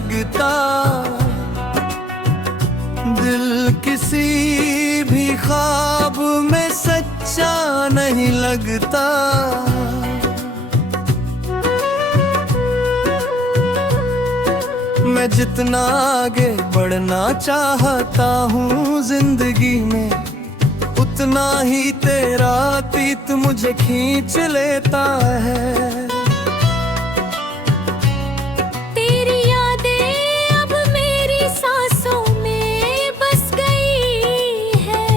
लगता, दिल किसी भी ख्वाब में सच्चा नहीं लगता। मैं जितना आगे बढ़ना चाहता हूँ जिंदगी में, उतना ही तेरा अतीत मुझे खींच लेता है। तेरी यादें अब मेरी सांसों में बस गई है,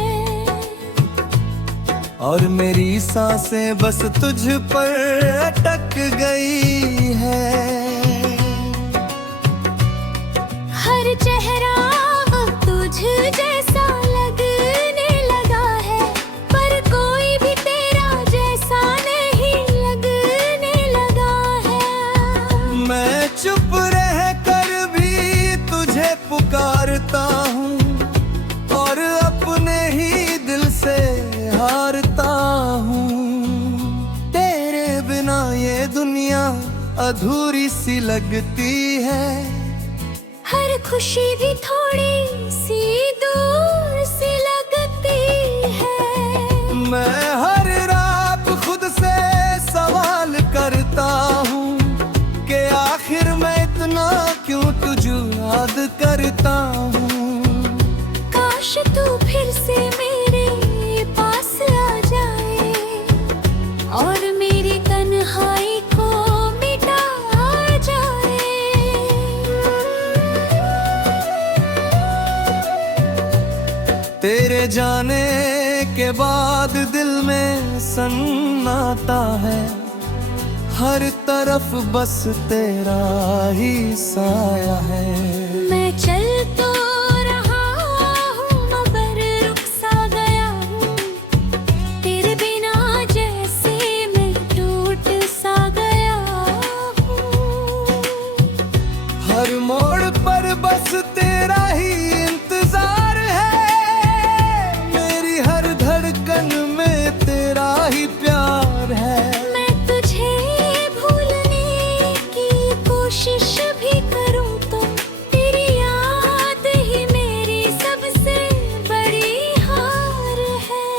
और मेरी सांसें बस तुझ पर अटक गई है। हर चेहरा अब तुझ जैसा लगने लगा है, पर कोई भी तेरा जैसा नहीं लगने लगा है। मैं चुप रह कर भी तुझे पुकारता हूँ, और अपने ही दिल से हारता हूँ। तेरे बिना ये दुनिया अधूरी सी लगती है, हर खुशी भी थोड़ी सी दूर सी लगती है। मैं हर रात खुद से सवाल करता हूँ कि आखिर मैं इतना क्यों तुझे याद करता हूँ। काश तू फिर से मेरे पास आ जाए, और मेरी तन्हाई को मिटा जाए। तेरे जाने के बाद दिल में सन्नाटा है, हर तरफ बस तेरा ही साया है। मैं चल तो रहा हूँ मगर रुक सा गया हूँ, तेरे बिना जैसे मैं टूट सा गया हूँ। हर मोड़ पर बस तेरा ही इंतजार है, मेरी हर धड़कन में तेरा ही प्यार है। मैं तुझे भूलने की कोशिश भी करूँ तो तेरी याद ही मेरी सबसे बड़ी हार है।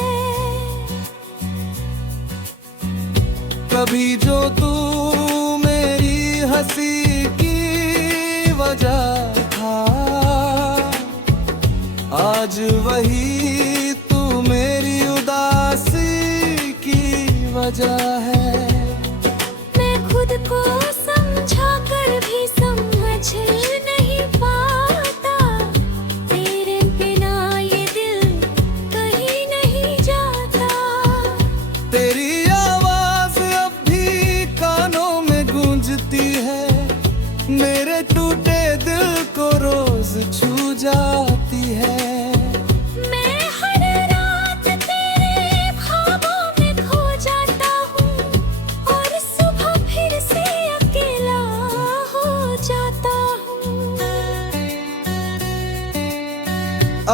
कभी जो तू मेरी हंसी की वजह था, आज वही तू मेरी उदासी की वजह है। मैं खुद को समझा कर भी समझ नहीं पाता, तेरे बिना ये दिल कहीं नहीं जाता। तेरी आवाज अब भी कानों में गूंजती है, मेरे टूटे दिल को रोज छू जाती है। मैं हर रात तेरे ख्वाबों में खो जाता हूँ, और सुबह फिर से अकेला हो जाता हूँ।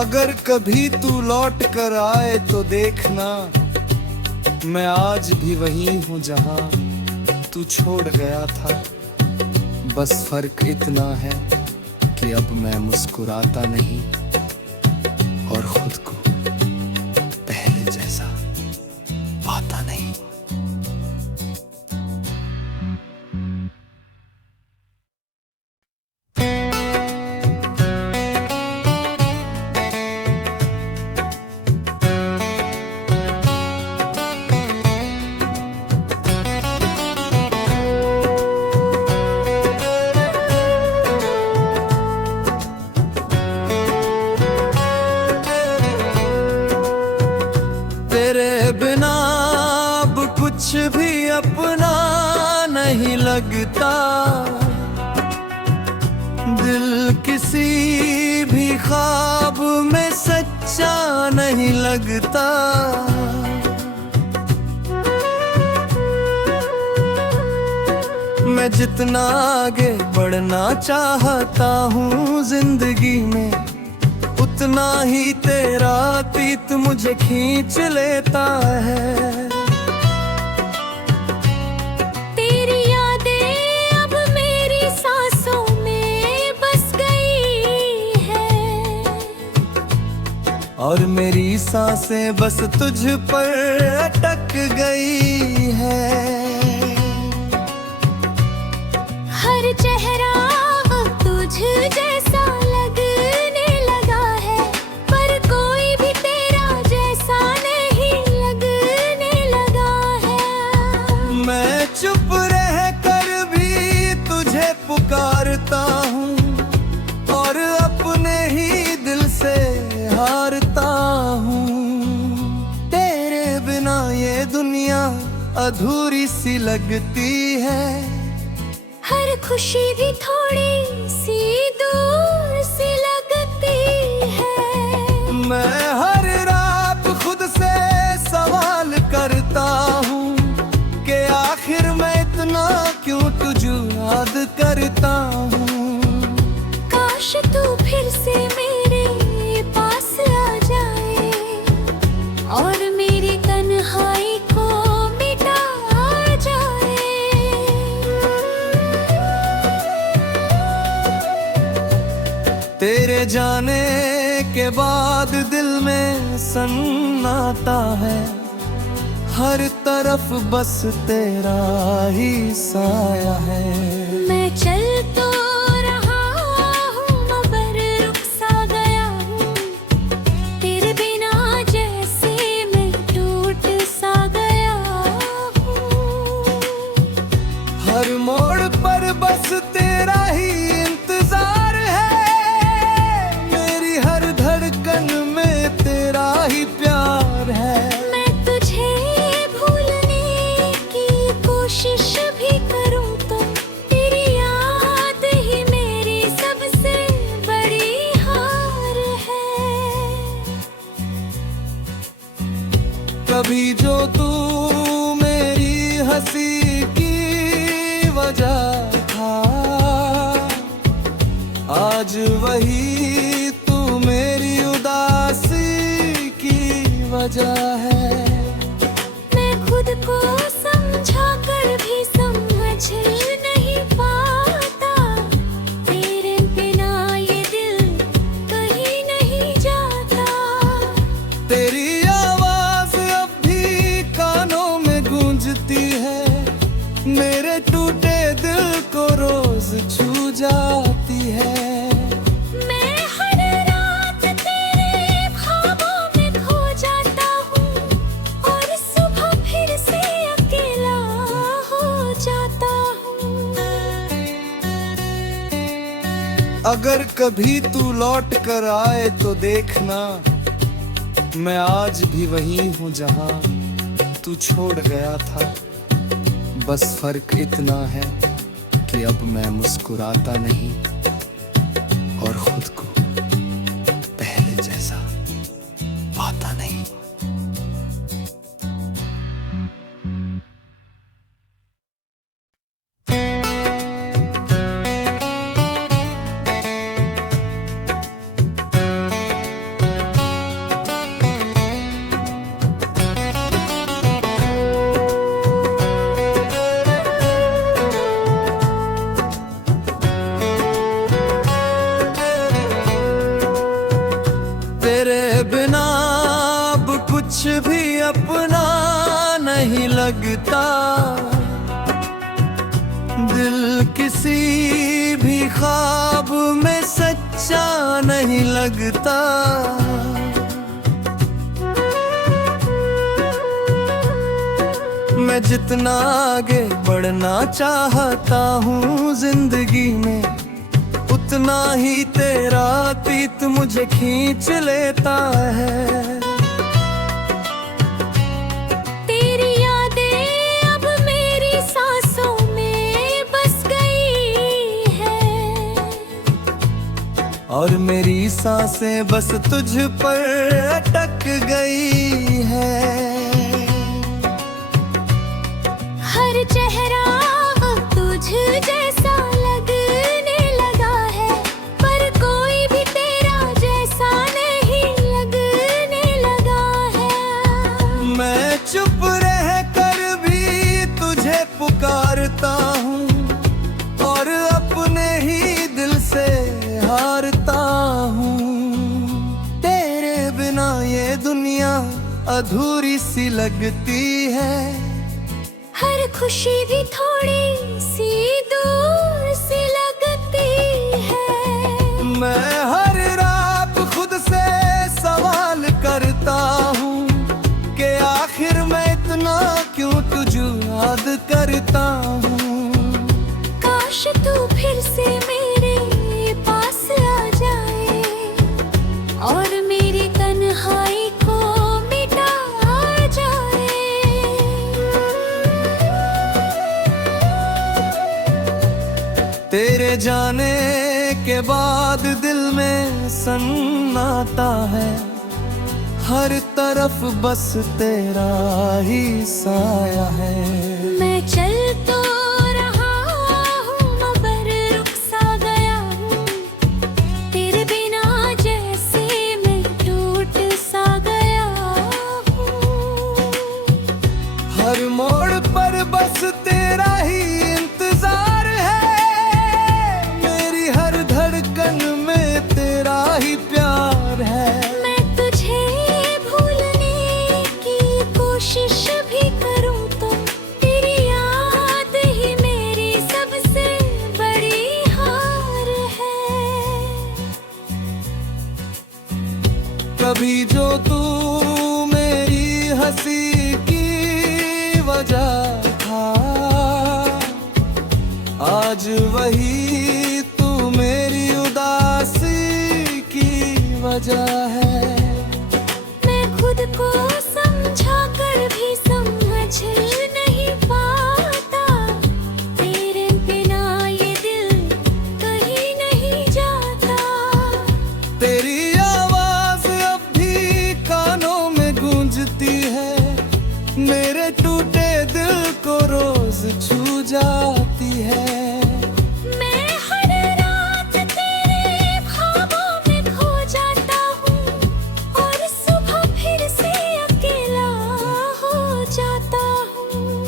अगर कभी तू लौट कर आए तो देखना, मैं आज भी वही हूँ जहाँ तू छोड़ गया था। बस फर्क इतना है कि अब मैं मुस्कुराता नहीं, और खुद को पहले जैसा पाता नहीं। तेरे बिना अब कुछ भी अपना नहीं लगता, दिल किसी भी ख्वाब में सच्चा नहीं लगता। मैं जितना आगे बढ़ना चाहता हूँ जिंदगी में, उतना ही तेरा अतीत मुझे खींच लेता है। तेरी यादें अब मेरी सांसों में और मेरी सांसें बस तुझ पर अटक गई है। हर चेहरा अब तुझ जैसा लगने लगा है, पर कोई भी तेरा जैसा नहीं लगने लगा है। मैं चुप रह कर भी तुझे पुकारता हूँ और अपने ही दिल से हारता हूँ। तेरे बिना ये दुनिया अधूरी सी लगती है। हर खुशी भी थोड़ी सी दूर सी लगती है। मैं हर रात खुद से सवाल करता हूँ कि आखिर मैं इतना क्यों तुझे याद करता हूँ। काश तू फिर से मेरे पास आ जाए और मेरी तन्हाई को मिटा जाए। तेरे जाने के बाद दिल में सन्नाटा है। हर तरफ बस तेरा ही साया है। मैं चल तो रहा हूँ मगर रुक सा गया हूँ। तेरे बिना जैसे मैं टूट सा गया हूँ। हर मोड़ पर बस तेरा ही इंतजार है। मेरी हर धड़कन में तेरा ही प्यार है। मैं तुझे भूलने की कोशिश भी करूँ तो तेरी याद ही मेरी सबसे बड़ी हार है। कभी जो तू मेरी हंसी की वजह था, आज वही तू मेरी उदासी की वजह है। मैं खुद को समझा कर भी समझ नहीं पाता। तेरे बिना ये दिल कहीं नहीं जाता। तेरी आवाज अब भी कानों में गूंजती है। मेरे टूटे दिल को रोज छू जाती है। मैं हर रात तेरे ख्वाबों में खो जाता हूँ और सुबह फिर से अकेला हो जाता हूँ। अगर कभी तू लौट कर आए तो देखना, मैं आज भी वही हूँ जहाँ तू छोड़ गया था। बस फर्क इतना है कि अब मैं मुस्कुराता नहीं और खुद को पहले जैसा पाता नहीं। तेरे बिना अब कुछ भी अपना नहीं लगता। दिल किसी भी ख्वाब में सच्चा नहीं लगता। मैं जितना आगे बढ़ना चाहता हूँ जिंदगी में, उतना ही तेरा अतीत मुझे खींच लेता है। तेरी यादें अब मेरी सांसों में बस गई है और मेरी सांसें बस तुझ पर अटक गई है। हर चेहरा अब तुझ जैसा लगने लगा है, पर कोई भी तेरा जैसा नहीं लगने लगा है। मैं चुप रह कर भी तुझे पुकारता हूँ और अपने ही दिल से हारता हूँ। तेरे बिना दुनिया अधूरी सी लगती है। हर खुशी भी थोड़ी सी दूर सी लगती है। मैं हर रात खुद से सवाल करता हूँ कि आखिर मैं इतना क्यों तुझे याद करता हूँ। काश तू फिर से मेरे पास आ जाए और मेरी तन्हाई को मिटा जाए। तेरे जाने के बाद दिल में सन्नाटा है, हर तरफ बस तेरा ही साया है। मैं चल तो रहा हूँ मगर रुक सा गया हूँ, तेरे बिना जैसे मैं टूट सा गया हूँ। हर मोड़ पर बस तेरा ही इंतजार है, मेरी हर धड़कन में तेरा ही प्यार है। मैं तुझे भूलने की कोशिश भी करूँ तो तेरी याद ही मेरी सबसे बड़ी हार है। कभी जो तू मेरी हंसी की वजह था, आज वही तू मेरी उदासी की वजह है। मैं खुद को समझा कर भी समझ नहीं पाता, तेरे बिना ये दिल कहीं नहीं जाता। तेरी आवाज अब भी कानों में गूंजती है, मेरे टूटे दिल को रोज छू जाती है। मैं हर रात तेरे ख्वाबों में खो जाता हूँ और सुबह फिर से अकेला हो जाता हूँ।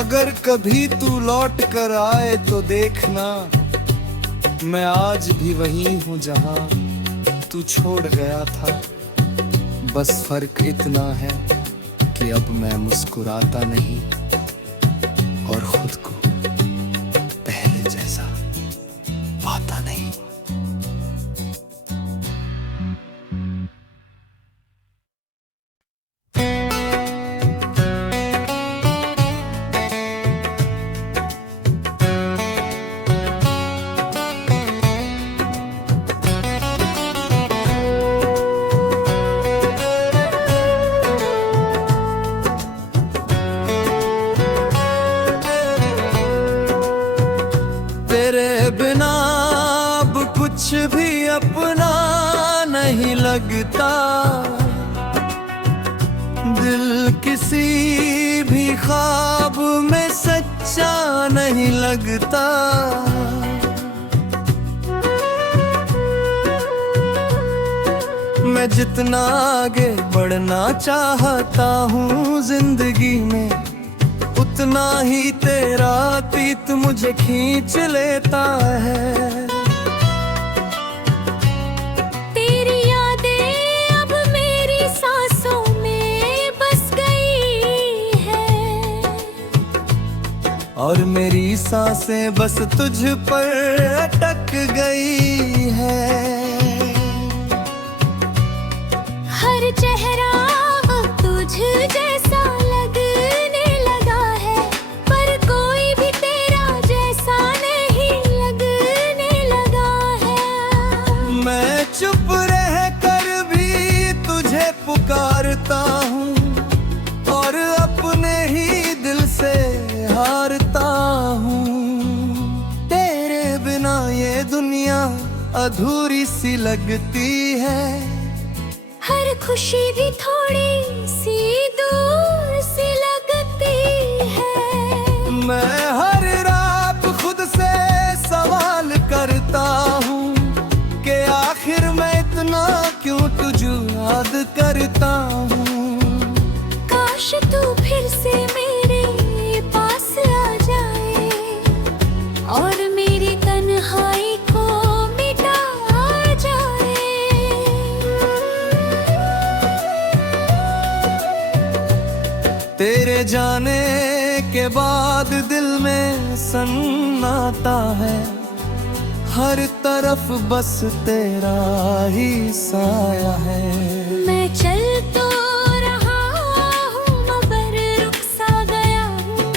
अगर कभी तू लौट कर आए तो देखना, मैं आज भी वही हूँ जहाँ तू छोड़ गया था। बस फर्क इतना है कि अब मैं मुस्कुराता नहीं और खुद को पहले जैसा पाता नहीं। तेरे बिना अब कुछ भी अपना नहीं लगता, दिल किसी भी ख्वाब में सच्चा नहीं लगता। मैं जितना आगे बढ़ना चाहता हूँ जिंदगी में, उतना ही तेरा अतीत मुझे खींच लेता है। तेरी यादें अब मेरी सांसों में बस गई है और मेरी सांसें बस तुझ पर अटक गई है। हर चेहरा अब तुझ जैसा लगने लगा है, पर कोई भी तेरा जैसा नहीं लगने लगा है। मैं चुप रह कर भी तुझे पुकारता हूँ और अपने ही दिल से हारता हूँ। तेरे बिना ये दुनिया अधूरी सी लगती है। हर खुशी भी थोड़ी सी दूर सी लगती है। मैं हर रात खुद से सवाल करता हूँ कि आखिर मैं इतना क्यों तुझे याद करता हूँ। काश तू फिर से मेरे पास आ जाए और मेरी तन्हाई को मिटा जाए। तेरे जाने के बाद दिल में सन्नाटा है, हर तरफ बस तेरा ही साया है। मैं चल तो रहा हूँ मगर रुक सा गया हूँ,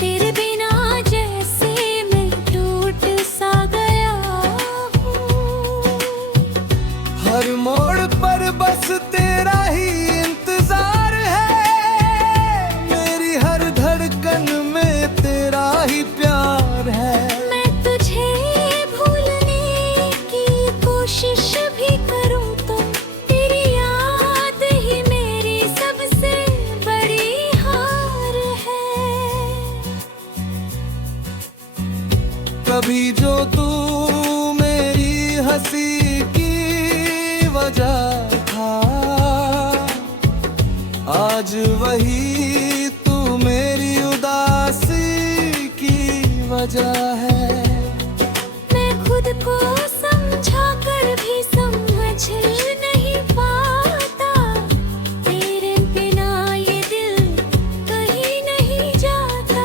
तेरे बिना जैसे मैं टूट सा गया हूँ। हर मोड़ पर बस तेरा ही इंतजार है, मेरी हर धड़कन में तेरा ही प्यार है। मैं तुझे भूलने की कोशिश भी करूँ तो तेरी याद ही मेरी सबसे बड़ी हार है। कभी जो तू मेरी हंसी की वजह था, आज वही तू मेरी उदासी की वजह है। मैं खुद को समझा कर भी समझ नहीं पाता, तेरे बिना ये दिल कहीं नहीं जाता।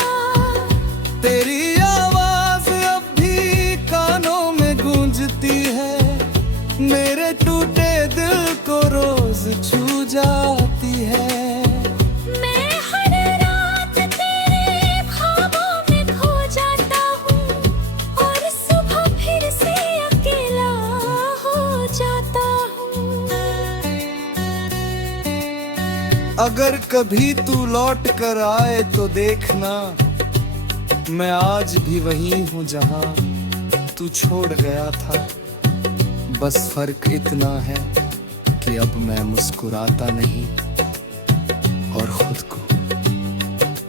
तेरी आवाज अब भी कानों में गूंजती है, मेरे टूटे दिल को रोज छू जाती है। मैं हर रात तेरे ख्वाबों में खो जाता हूँ और सुबह फिर से अकेला हो जाता हूँ। अगर कभी तू लौट कर आए तो देखना, मैं आज भी वही हूँ जहाँ तू छोड़ गया था। बस फर्क इतना है कि अब मैं मुस्कुराता नहीं और खुद को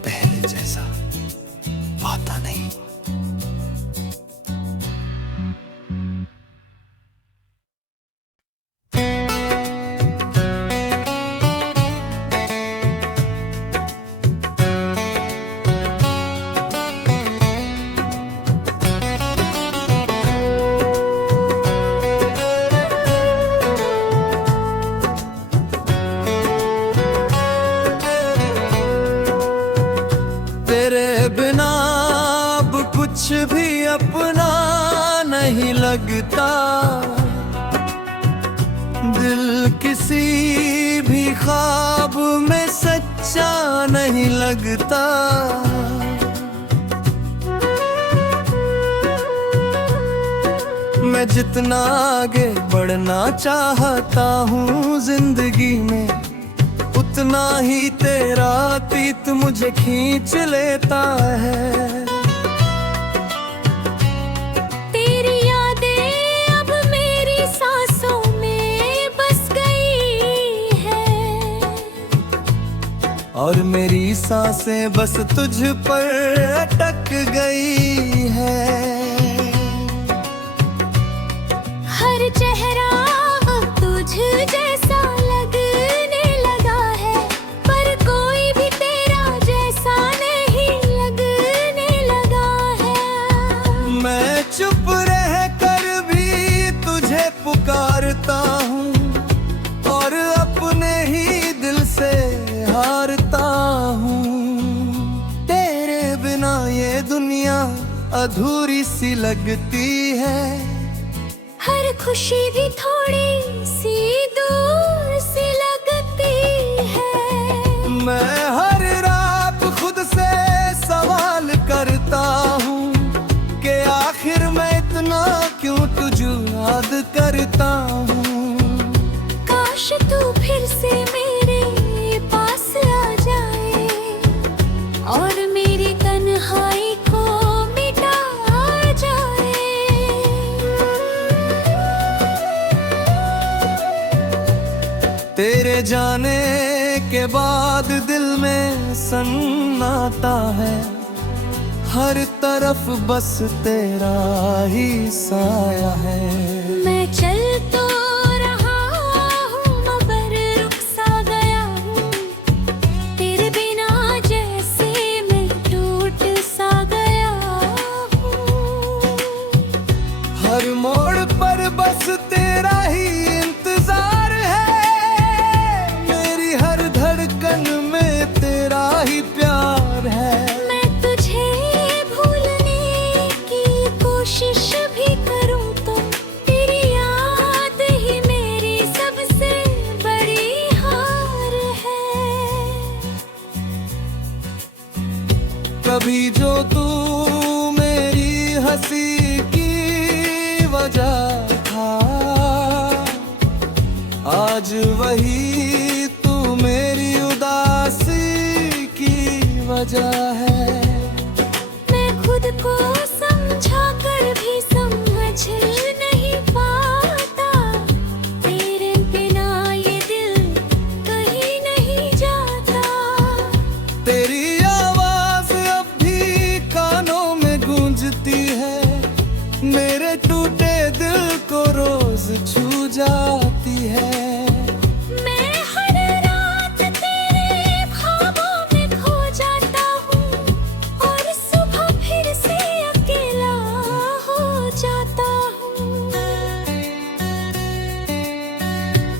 पहले जैसा पाता नहीं। तेरे बिना अब कुछ भी अपना नहीं लगता, दिल किसी भी ख्वाब में सच्चा नहीं लगता। मैं जितना आगे बढ़ना चाहता हूँ जिंदगी में, उतना ही तेरा अतीत मुझे खींच लेता है। तेरी यादें अब मेरी सांसों में बस गई है और मेरी सांसें बस तुझ पर अटक गई है। हर चेहरा अब तुझ जैसा लगने लगा है, पर कोई भी तेरा जैसा नहीं लगने लगा है। मैं चुप रह कर भी तुझे पुकारता हूँ और अपने ही दिल से हारता हूँ। तेरे बिना ये दुनिया अधूरी सी लगती है, हर खुशी भी थोड़ी सी दूर सी लगती है। मैं हर रात खुद से सवाल करता हूँ कि आखिर मैं इतना क्यों तुझे याद करता हूँ। काश तू फिर से मेरे पास आ जाए और मेरी तन्हाई को मिटा जाए। तेरे जाने के बाद दिल में सन्नाटा है, हर तरफ बस तेरा ही साया है। मैं चल तो रहा हूँ मगर रुक सा गया हूँ, तेरे बिना जैसे मैं टूट सा गया हूँ। हर मोड़ पर बस तेरा ही इंतजार है, मेरी हर धड़कन में तेरा आज वही तू मेरी उदासी की वजह है। मैं खुद को समझा कर भी समझ नहीं पाता, तेरे बिना ये दिल कहीं नहीं जाता। तेरी आवाज अब भी कानों में गूंजती है, मेरे टूटे दिल को रोज छू जाती है। मैं हर रात तेरे ख्वाबों में खो जाता हूँ और सुबह फिर से अकेला हो जाता हूँ।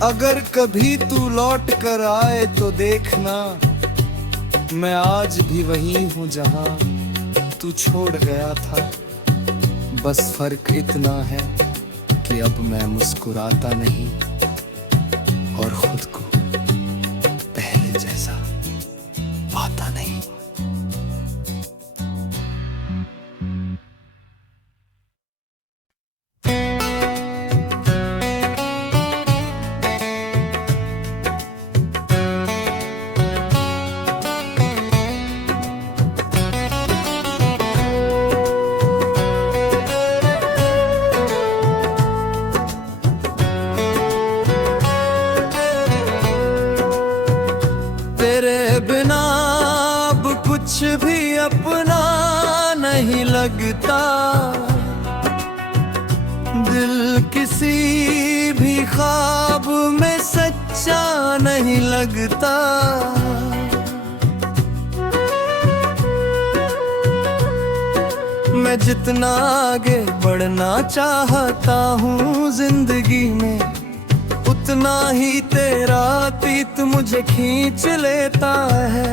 अगर कभी तू लौट कर आए तो देखना, मैं आज भी वही हूँ जहाँ तू छोड़ गया था। बस फर्क इतना है कि अब मैं मुस्कुराता नहीं और खुद को पहले जैसा पाता नहीं। तेरे बिना अब कुछ भी अपना नहीं लगता, दिल किसी भी ख्वाब में सच्चा नहीं लगता। मैं जितना आगे बढ़ना चाहता हूँ जिंदगी में, उतना ही तेरा अतीत मुझे खींच लेता है।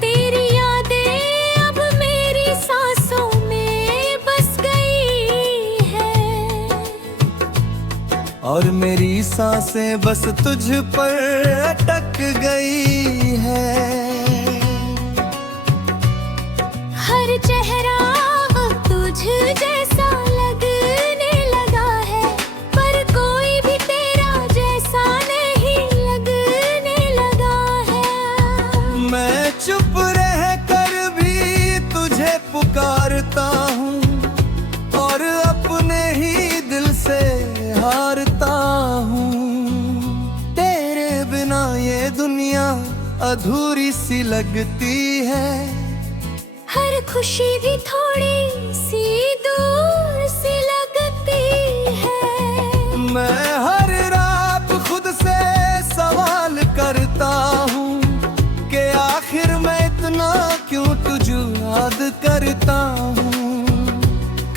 तेरी यादें अब मेरी सांसों में बस गई है और मेरी सांसें बस तुझ पर अटक गई है। हर चेहरा अब तुझ जैसा लगने लगा है, पर कोई भी तेरा जैसा नहीं लगने लगा है। मैं चुप रह कर भी तुझे पुकारता हूँ और अपने ही दिल से हारता हूँ। तेरे बिना ये दुनिया अधूरी सी लगती है, हर खुशी भी थोड़ी सी दूर सी लगती है। मैं हर रात खुद से सवाल करता हूँ कि आखिर मैं इतना क्यों तुझे याद करता हूँ।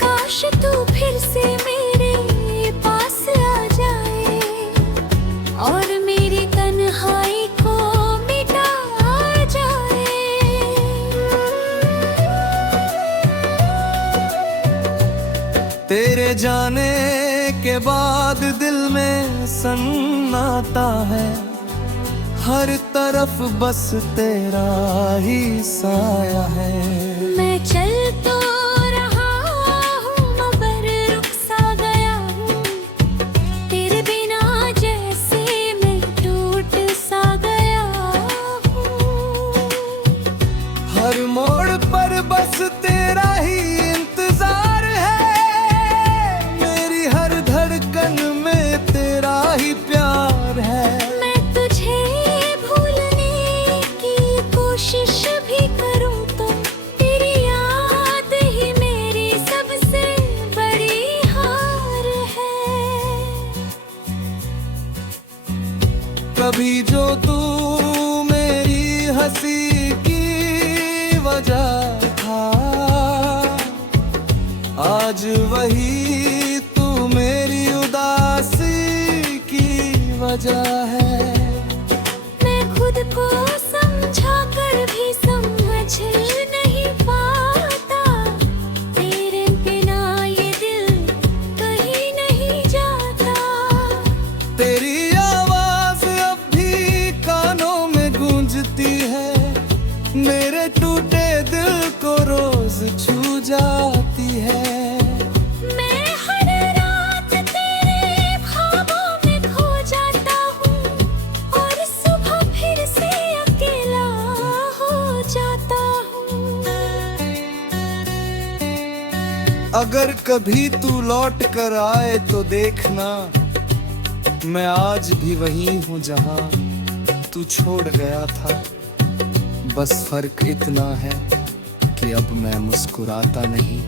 काश तू फिर से मेरे पास आ जाए और मेरी तन्हाई को मिटा जाए। तेरे जाने के बाद दिल में सन्नाटा है, हर तरफ बस तेरा ही साया है। मैं चल तो रहा हूँ मगर रुक सा गया हूँ, तेरे बिना जैसे मैं टूट सा गया हूँ। हर मोड़ पर बस तेरा ही इंतजार है, मेरी हर धड़कन में तेरा ही प्यार है। मैं तुझे भूलने की कोशिश भी करूँ तो तेरी याद ही मेरी सबसे बड़ी हार है। कभी जो तू मेरी हंसी की वजह था, आज वही तू मेरी उदासी की वजह है। मैं खुद को समझा कर भी समझ नहीं पाता, तेरे बिना ये दिल कहीं नहीं जाता। तेरी आवाज अब भी कानों में गूंजती है, मेरे टूटे दिल को रोज छू जाती है। मैं हर रात तेरे अगर कभी तू लौट कर आए तो देखना मैं आज भी वहीं हूँ जहाँ तू छोड़ गया था। बस फर्क इतना है कि अब मैं मुस्कुराता नहीं,